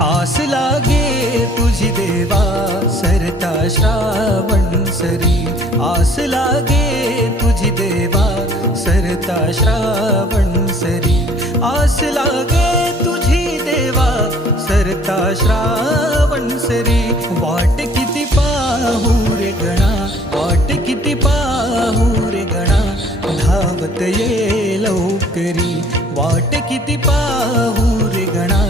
आस लागे तुझी देवा सरता श्रावण सरी, आस लागे तुझी देवा सरता श्रावण सरी, आस लागे तुझी देवा सरता श्रावण सरी. वाट किती पाहू रे गणा, वाट किती पाहू रे गणा, धावत ये लवकरी. वाट किती पाहू रे गणा,